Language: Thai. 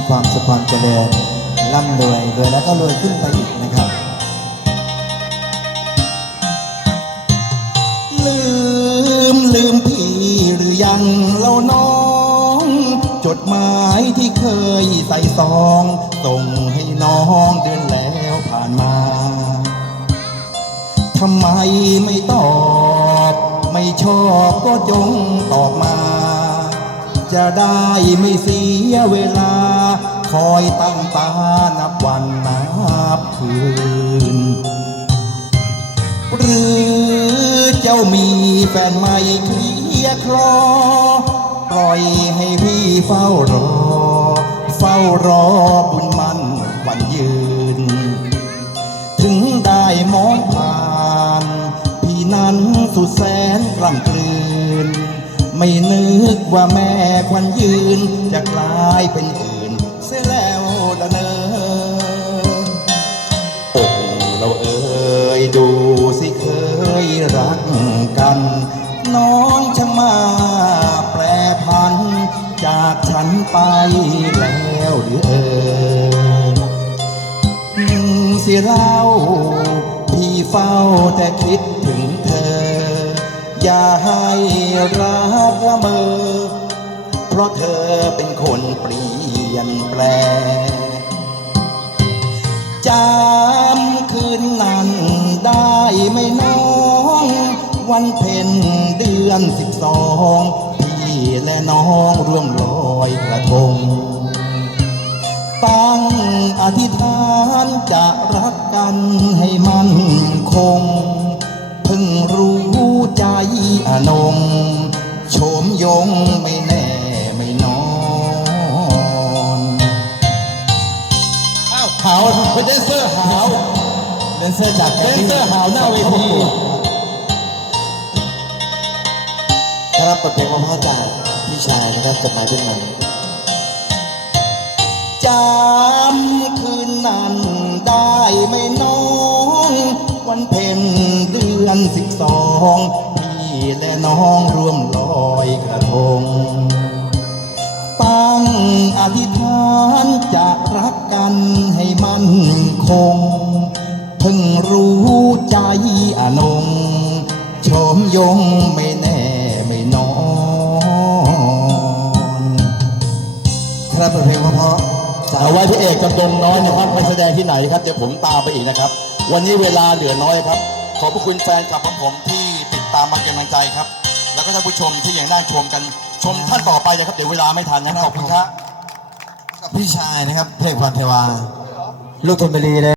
มีความสุขความเจริญร่ำรวยรวยแล้วก็รวยขึ้นไปอีกนะครับลืมลืมพี่หรือยังเล่าน้อง จดหมายที่เคยใส่ซองส่งให้น้องเดือนแล้วผ่านมาทำไมไม่ตอบ ไม่ชอบก็จงตอบมา จะได้ไม่เสียเวลา คอยตั้งตานับวันนับคืน หรือเจ้ามีแฟนใหม่เคลียคลอ ปล่อยให้พี่เฝ้ารอ เฝ้ารอบุญมันวันยืน ถึงได้มองผ่าน พี่นั้นสุดแสนกล้ำกลืน ไม่นึกว่าแม่ควันยืน จะกลายเป็นอื่น เสียแล้วละเนอโอ้เราเอ่ยดูสิเคยรักกัน น้องช่างมาแปรพัน จากฉันไปแล้วหรือเอ่ยอืมเสียเล่าพี่เฝ้าแต่คิดถึงเธอ อย่าให้รัก มอเพราะเธอเป็นคนเปลี่ยนแปลงจำคืนนั้นได้ไหมน้อง วันเพ็ญเดือนสิบสองพี่และน้องร่วมลอยกระทงตั้งอธิษฐานจะรักกันให้มั่นคง เพิ่งรู้ใจอนง โฉมยงไม่แน่ไม่นอนอ้าวหาวเป็นแดนเซอร์หาวเลนเซอร์จากแดนเซอร์หาวหน้าเวทีครับบทเพลงพ่อจากพี่ชายนะครับจดหมายเพื่อนมันจำคืนนั้นได้ไหมน้อง วันเพ็ญเดือนสิบสองพี่ และน้องร่วมลอยกระทง ตั้งอธิษฐานจะรักกันให้มั่นคง เพิ่งรู้ใจอนงโฉมยงไม่แน่ไม่นอน ครับเพลงเพราะๆจากเอาไว้พี่เอกจำดงน้อยนะครับไปแสดงที่ไหนครับเดี๋ยวผมตามไปอีกนะครับ วันนี้เวลาเหลือน้อยครับ ขอบพระคุณแฟนคลับของผมที่ ติดตามมาเป็นกำลังใจครับ แล้วก็ท่านผู้ชมที่ยังนั่งชมกันชมท่านต่อไปนะครับเดี๋ยวเวลาไม่ทันนะขอบคุณครับพี่ชายนะครับเพลงพรเทวา ลูกธนบุรีเลย